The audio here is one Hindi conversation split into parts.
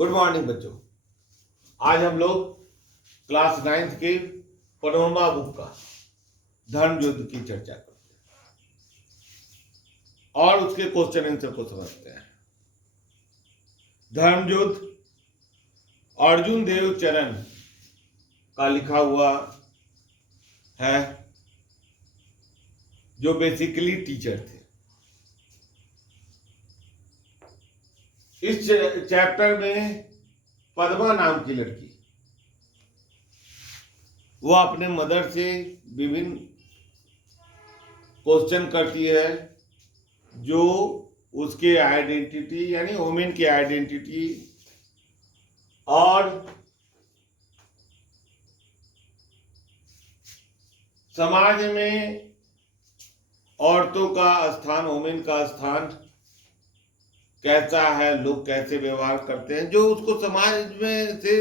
गुड मॉर्निंग बच्चों। आज हम लोग क्लास 9th के पनोरमा बुक का धर्म युद्ध की चर्चा करते हैं और उसके क्वेश्चन आंसर को समझते हैं। धर्म युद्ध अर्जुन देव चरण का लिखा हुआ है, जो बेसिकली टीचर थे। इस चैप्टर में पद्मा नाम की लड़की, वो अपने मदर से विभिन्न क्वेश्चन करती है, जो उसके आइडेंटिटी यानी वुमेन की आइडेंटिटी और समाज में औरतों का स्थान, वुमेन का स्थान कैसा है, लोग कैसे व्यवहार करते हैं, जो उसको समाज में से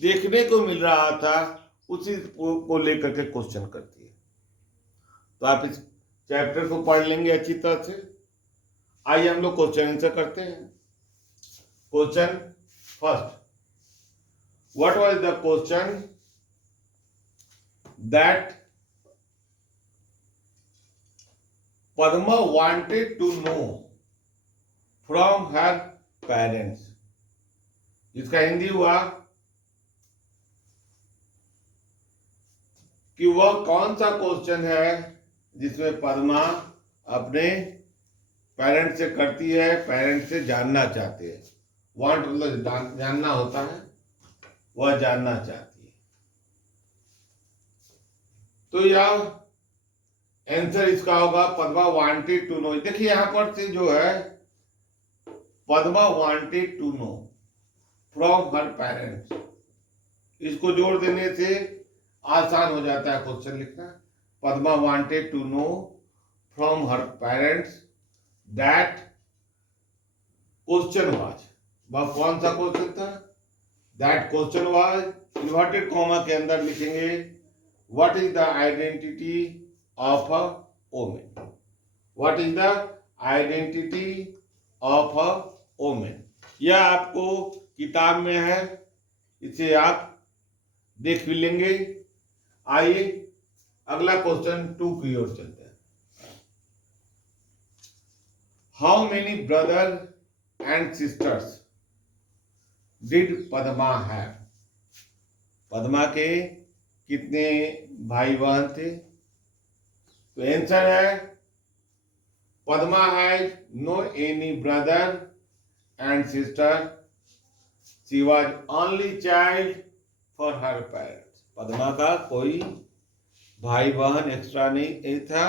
देखने को मिल रहा था, उसी को लेकर के क्वेश्चन करती है। तो आप इस चैप्टर को पढ़ लेंगे अच्छी तरह से। आइए हम लोग क्वेश्चन आंसर करते हैं। Question first, what was the question that Padma wanted to know from her parents? इसका हिंदी हुआ कि वह कौन सा क्वेश्चन है जिसमें पद्मा अपने पेरेंट्स से करती है, पेरेंट्स से जानना चाहते हैं। वांट मतलब जानना होता है, वह जानना चाहती है। तो यह आंसर इसका होगा पद्मा वांटेड टू नो। देखिए यहां पर से जो है Padma wanted to know from her parents, इसको जोड़ देने से आसान हो जाता है क्वेश्चन लिखना। Padma wanted to know from her parents that question was, वह कौन सा क्वेश्चन था? That question was, inverted comma के अंदर लिखेंगे what is the identity of a women. What is the identity of a women. यह आपको किताब में है, इसे आप देख भी लेंगे। आइए अगला क्वेश्चन 2 की ओर चलते हैं। How many brother and sisters did Padma have? Padma के कितने भाई बहन थे? तो आंसर है Padma has no any brother and sister, she was only child for her parents. Padma का कोई भाई बहन एक्स्ट्रा नहीं था,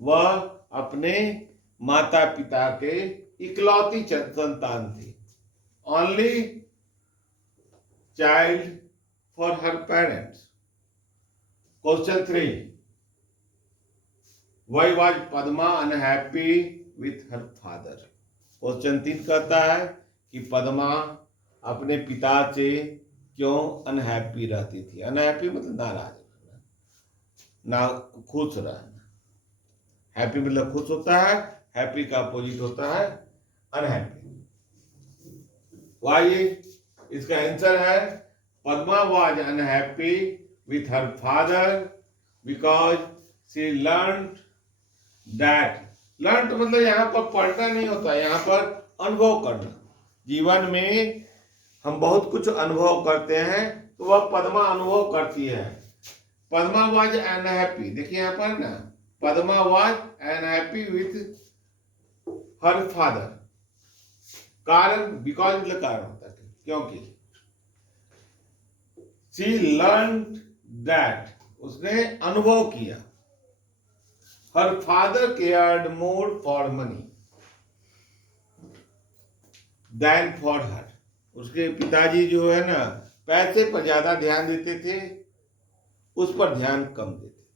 वह अपने माता पिता के इकलौती संतान थी। Only child for her parents. Question 3, why was Padma unhappy with her father? Question 3 कहता है कि पद्मा अपने पिता से क्यों अनहैप्पी रहती थी। अनहैप्पी मतलब नाराज, ना खुश रहना। हैप्पी मतलब खुश होता है, हैप्पी का अपोजिट होता है अनहैप्पी। आइए इसका आंसर है Padma was unhappy with her father because she learn that. Learn मतलब यहाँ पर पढ़ना नहीं होता, यहाँ पर अनुभव करना। जीवन में हम बहुत कुछ अनुभव करते हैं, तो वह पद्मा अनुभव करती है। पद्मा वाज अनहैप्पी, देखिए यहाँ पर ना, Padma was unhappy with her father. कारण, बिकॉज मतलब कारण होता है, क्योंकि शी लर्न दैट, उसने अनुभव किया। Her father cared more for money than for her. उसके पिताजी जो है ना, पैसे पर ज्यादा ध्यान देते थे, उस पर ध्यान कम देते थे।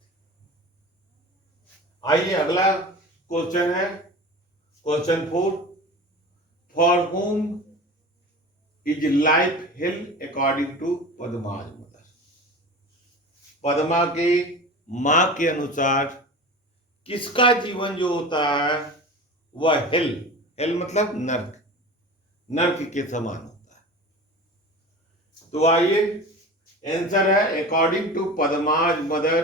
आइए अगला क्वेश्चन है question 4, for whom is life hell according to Padma's mother? Padma के मां के अनुसार किसका जीवन जो होता है वह हेल, हेल मतलब नर्क, नर्क के समान होता है। तो आइए आंसर है according to Padma's mother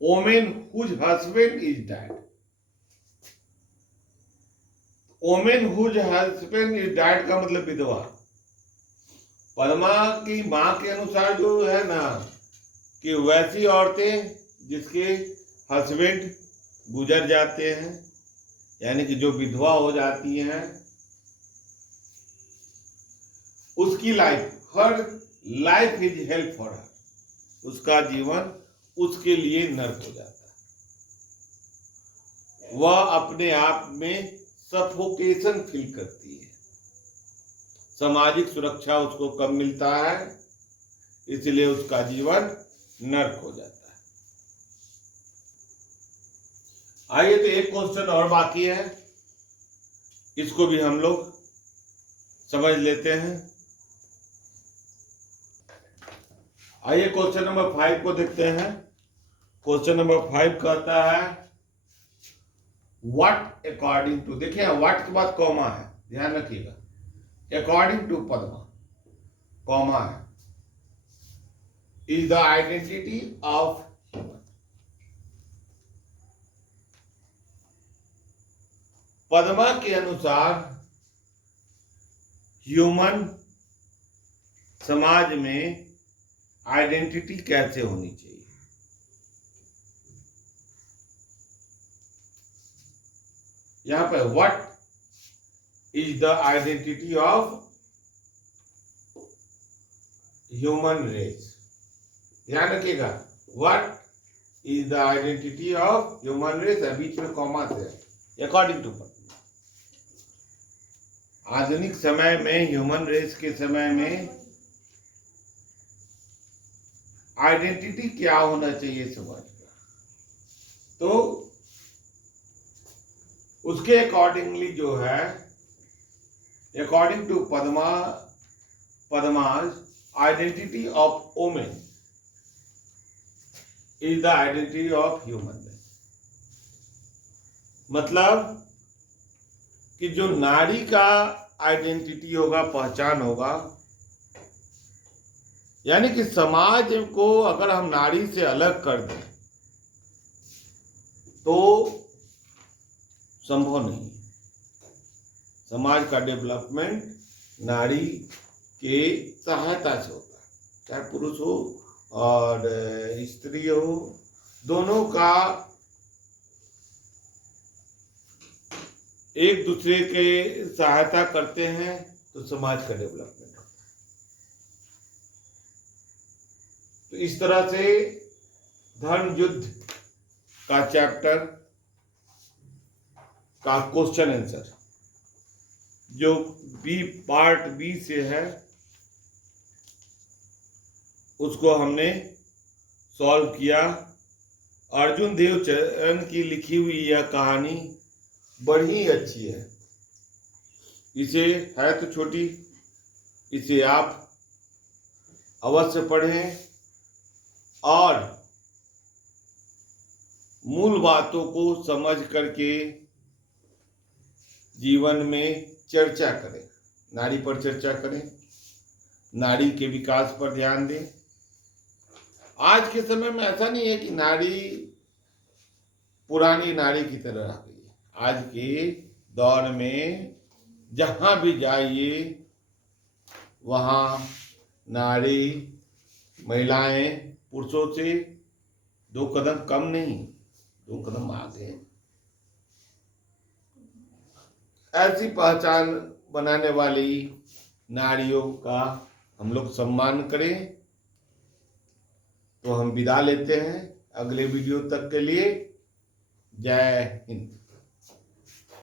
women whose husband is dead. Women whose husband is dead का मतलब विधवा। पद्मा की मां के अनुसार जो है ना कि वैसी औरतें जिसके हस्बैंड गुजर जाते हैं, यानी कि जो विधवा हो जाती हैं, उसकी life, her life is help for her, उसका जीवन उसके लिए नर्क हो जाता है। वह अपने आप में सफोकेशन फील करती है, सामाजिक सुरक्षा उसको कम मिलता है, इसलिए उसका जीवन नर्क हो जाता है। आइए तो एक क्वेश्चन और बाकी है, इसको भी हम लोग समझ लेते हैं। आइए क्वेश्चन नंबर 5 को देखते हैं। क्वेश्चन नंबर 5 कहता है व्हाट अकॉर्डिंग टू, देखिए व्हाट के बाद कॉमा है, ध्यान रखिएगा। अकॉर्डिंग टू पद्मा, कॉमा है, is the identity of human. Padma के अनुसार ह्यूमन समाज में आइडेंटिटी कैसे होनी चाहिए। यहां पर what is the identity of human race, ध्यान रखिएगा। What is the identity of human race, बीच में कॉमा से अकॉर्डिंग टू। आधुनिक समय में, ह्यूमन रेस के समय में आइडेंटिटी क्या होना चाहिए समाज का, तो उसके अकॉर्डिंगली जो है, according to Padma's identity of women is the identity of human. मतलब कि जो नारी का आइडेंटिटी होगा, पहचान होगा, यानी कि समाज को अगर हम नारी से अलग कर दें तो संभव नहीं है। समाज का डेवलपमेंट नारी के सहायता से होता है, चाहे पुरुष हो और स्त्री हो, दोनों का एक दूसरे के सहायता करते हैं तो समाज का डेवलपमेंट होता है। तो इस तरह से धर्म युद्ध का चैप्टर का क्वेश्चन आंसर जो पार्ट बी से है, उसको हमने सॉल्व किया। अर्जुन देवचरण की लिखी हुई यह कहानी बड़ी अच्छी है। इसे, है तो छोटी, इसे आप अवश्य पढ़ें और मूल बातों को समझ करके जीवन में चर्चा करें, नारी पर चर्चा करें, नारी के विकास पर ध्यान दें। आज के समय में ऐसा नहीं है कि नारी पुरानी नारी की तरह रह गई है। आज के दौर में जहां भी जाइए वहां नारी, महिलाएं पुरुषों से 2 कदम कम नहीं, 2 कदम आगे। ऐसी पहचान बनाने वाली नारियों का हम लोग सम्मान करें। तो हम विदा लेते हैं अगले वीडियो तक के लिए। जय हिंद।